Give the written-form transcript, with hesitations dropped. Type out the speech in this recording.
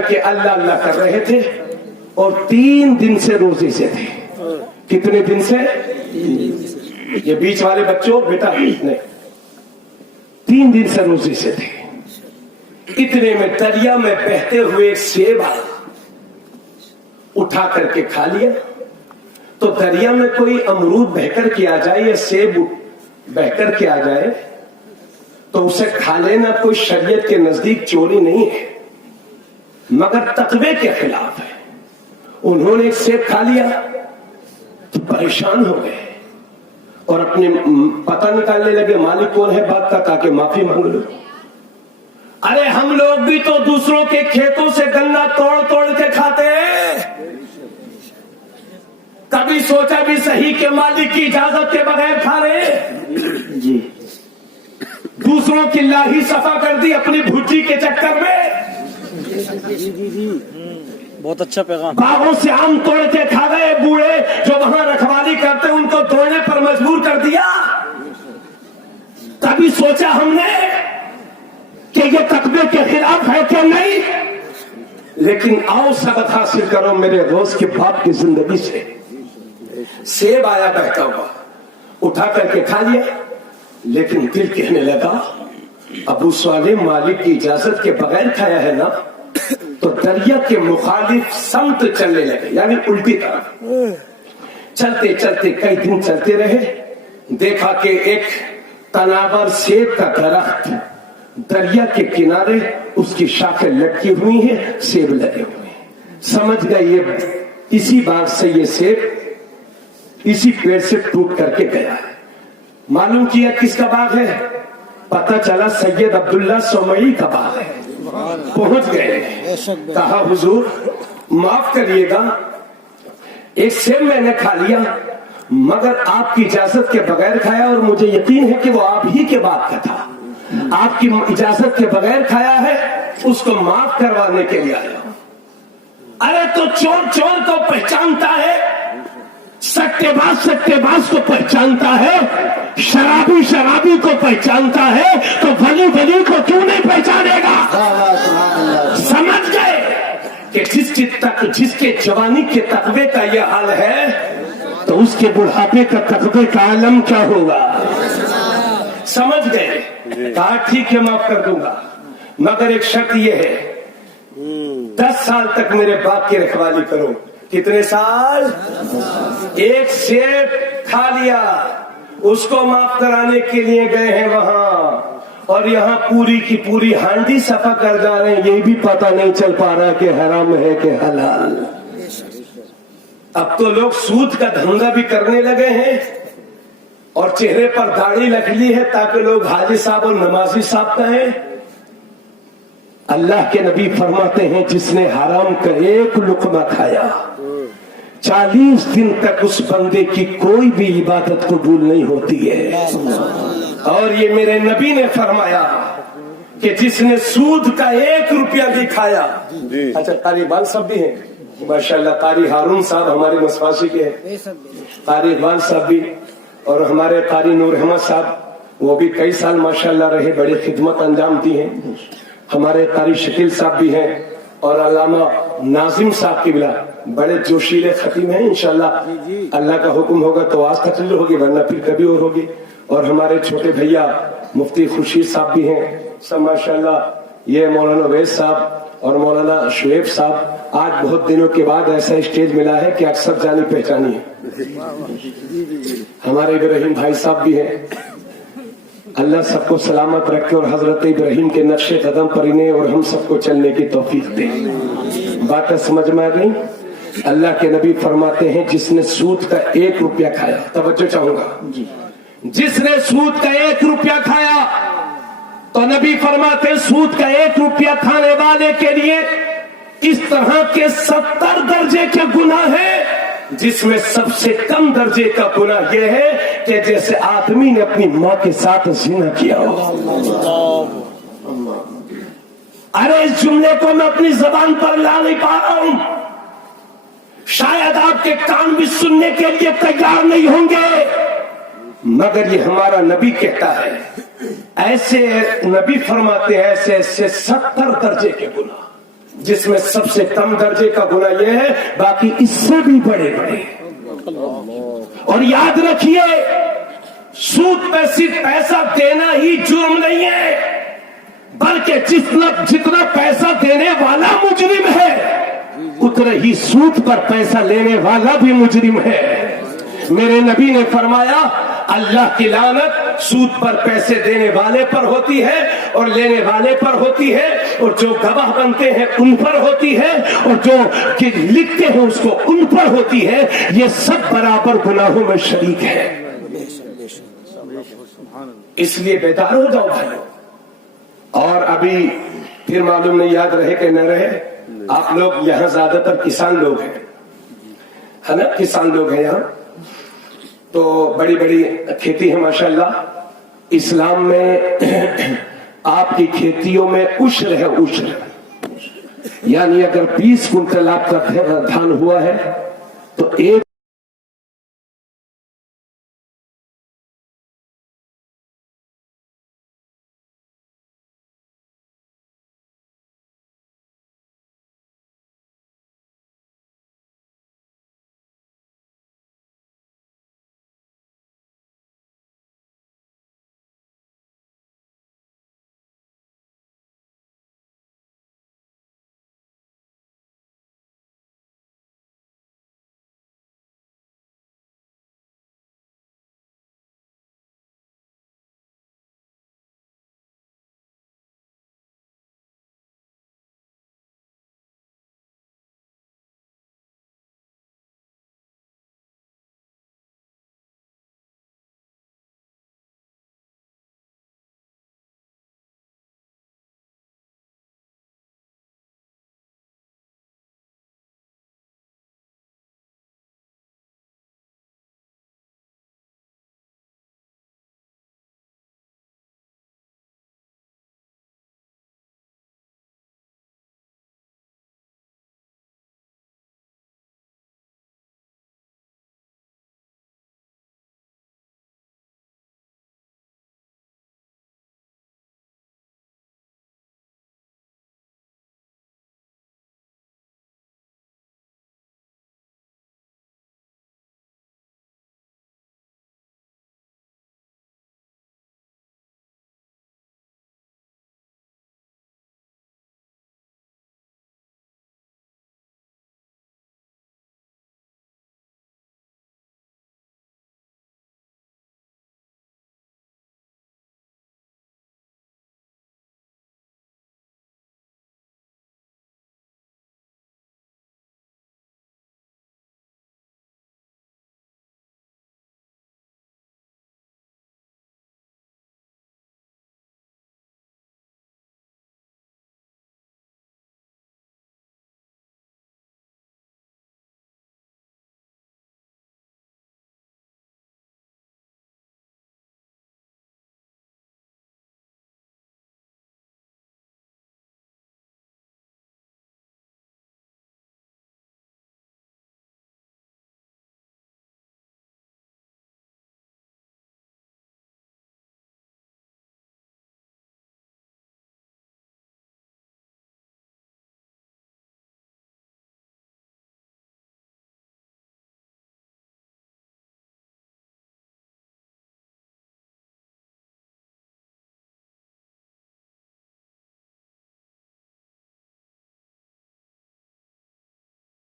کہ اللہ اللہ کر رہے تھے اور 3 دن سے روزے سے تھے. کتنے دن سے؟ یہ بیچ والے بچوں بیٹا نہیں، 3 دن سے روزے سے تھے. اتنے میں دریا میں بہتے ہوئے ایک سیب آیا، اٹھا کر کے کھا لیا. تو دریا میں کوئی امرود بہ کر کے آ جائے یا سیب بہ کر کے آ جائے تو اسے کھا لینا کوئی شریعت کے نزدیک چوری نہیں ہے، مگر تقوی کے خلاف ہے. انہوں نے ایک سیب کھا لیا تو پریشان ہو گئے اور اپنے پتہ نکالنے لگے مالک کون ہے بات کا، تاکہ معافی مانگ لو. ارے ہم لوگ بھی تو دوسروں کے کھیتوں سے گنا توڑ توڑ کے کھاتے ہیں، کبھی سوچا بھی صحیح کہ مالک کی اجازت کے بغیر کھا رہے ہیں؟ جی. دوسروں کی لاہی صفا کر دی اپنی بھجی کے چکر میں. بہت اچھا پیغام. باغوں سے آم توڑ کے کھا گئے، بوڑھے جو وہاں رکھوالی کرتے ان کو توڑنے پر مجبور کر دیا. کبھی سوچا ہم نے کہ یہ تقوی کے خلاف ہے کہ نہیں؟ لیکن آؤ سبق حاصل کرو میرے روز کے باپ کی زندگی سے. سیب آیا بہتا ہوا، اٹھا کر کے کھا لیا، لیکن دل کہنے لگا ابو صالح مالک کی اجازت کے بغیر کھایا ہے نا، تو دریا کے مخالف سمت چلنے لگے، یعنی الٹی طرف. چلتے چلتے کئی دن چلتے رہے، دیکھا کہ ایک تناور سیب کا درخت دریا کے کنارے، اس کی شاخیں لٹکی ہوئی ہیں، سیب لگے ہوئے ہیں. سمجھ گئے یہ اسی باغ سے یہ سیب اسی پیڑ سے ٹوٹ کر کے گیا ہے. معلوم کیا کس کا باغ ہے، پتہ چلا سید عبداللہ سومئی کا باغ ہے. پہنچ گئے، کہا حضور معاف کریے گا، ایک سیب میں نے کھا لیا مگر آپ کی اجازت کے بغیر کھایا، اور مجھے یقین ہے کہ وہ آپ ہی کے باغ کا تھا. آپ کی اجازت کے بغیر کھایا ہے، اس کو معاف کروانے کے لیے آیا. ارے تو چور چور کو پہچانتا ہے، سٹے باز کو پہچانتا ہے، شرابی شرابی کو پہچانتا ہے، تو ولی ولی کو کیوں نہیں پہچانے گا؟ سمجھ گئے کہ جس کے جوانی کے تقوی کا یہ حال ہے تو اس کے بڑھاپے کا تقوی کا عالم کیا ہوگا. سمجھ گئے. کہا ٹھیک ہے معاف کر دوں گا، مگر ایک شرط یہ ہے 10 سال تک میرے باپ کی رکھوالی کرو. کتنے سال؟ ایک سیب کھا لیا، اس کو معاف کرانے کے لیے گئے ہیں وہاں، اور یہاں پوری کی پوری ہانڈی صفا کر جا رہے ہیں، یہ بھی پتہ نہیں چل پا رہا کہ حرام ہے کہ حلال. اب تو لوگ سود کا دھندا بھی کرنے لگے ہیں اور چہرے پر داڑھی رکھ لی ہے تاکہ لوگ حاجی صاحب اور نمازی صاحب کہیں. اللہ کے نبی فرماتے ہیں جس نے حرام کا ایک لقمہ کھایا 40 دن تک اس بندے کی کوئی بھی عبادت قبول نہیں ہوتی ہے. اور یہ میرے نبی نے فرمایا کہ جس نے سود کا 1 روپیہ بھی کھایا. اچھا قاری اقبال صاحب بھی ہیں ماشاءاللہ، قاری ہارون صاحب ہمارے مسواسی کے ہیں، قاری اقبال صاحب بھی، اور ہمارے قاری نور احمد صاحب وہ بھی کئی سال ماشاءاللہ رہے، بڑی خدمت انجام دی ہیں. ہمارے قاری شکیل صاحب بھی ہیں، اور علامہ ناظم صاحب کی بلا بڑے جوشیلے خطیب ہیں. انشاءاللہ اللہ کا حکم ہوگا تو آج تقریر ہوگی، ورنہ پھر کبھی اور ہوگی. اور ہمارے چھوٹے بھیا مفتی خورشید صاحب بھی ہیں سب ماشاءاللہ. یہ مولانا ویس صاحب اور مولانا شعیب صاحب، آج بہت دنوں کے بعد ایسا اسٹیج ملا ہے کہ اکثر جانی پہچانی ہے. ہمارے ابراہیم بھائی صاحب بھی ہیں، اللہ سب کو سلامت رکھے اور حضرت ابراہیم کے نقش قدم پر انہیں اور ہم سب کو چلنے کی توفیق دے. باتیں سمجھ میں آ گئی. اللہ کے نبی فرماتے ہیں جس نے سود کا 1 روپیہ کھایا، توجہ چاہوں گا، جس نے سود کا 1 روپیہ کھایا تو نبی فرماتے ہیں سود کا 1 روپیہ کھانے والے کے لیے اس طرح کے 70 درجے کے گناہ ہیں، جس میں سب سے کم درجے کا گناہ یہ ہے کہ جیسے آدمی نے اپنی ماں کے ساتھ زنا کیا ہو. ارے اس جملے کو میں اپنی زبان پر لا نہیں پا رہا ہوں، شاید آپ کے کان بھی سننے کے لیے تیار نہیں ہوں گے، مگر یہ ہمارا نبی کہتا ہے. ایسے نبی فرماتے ہیں ایسے 70 درجے کے گناہ جس میں سب سے کم درجے کا گناہ یہ ہے، باقی اس سے بھی بڑے بڑے۔ اور یاد رکھیے، سود پہ صرف پیسہ دینا ہی جرم نہیں ہے، بلکہ جتنا پیسہ دینے والا مجرم ہے، اتنا ہی سود پر پیسہ لینے والا بھی مجرم ہے۔ میرے نبی نے فرمایا، اللہ کی لعنت سود پر پیسے دینے والے پر ہوتی ہے اور لینے والے پر ہوتی ہے، اور جو گواہ بنتے ہیں ان پر ہوتی ہے، اور جو لکھتے ہیں اس کو ان پر ہوتی ہے۔ یہ سب برابر گناہوں میں شریک ہے۔ اس لیے بیدار ہو جاؤ بھائیو۔ اور ابھی پھر معلوم نہیں یاد رہے کہ نہ رہے، آپ لوگ یہاں زیادہ تر کسان لوگ ہیں، ہے نا؟ کسان لوگ ہیں یہاں، تو بڑی بڑی کھیتی ہے ماشاءاللہ۔ اسلام میں آپ کی کھیتیوں میں عشر ہے، عشر، یعنی اگر 20 کنٹل آپ کا دھان ہوا ہے تو 1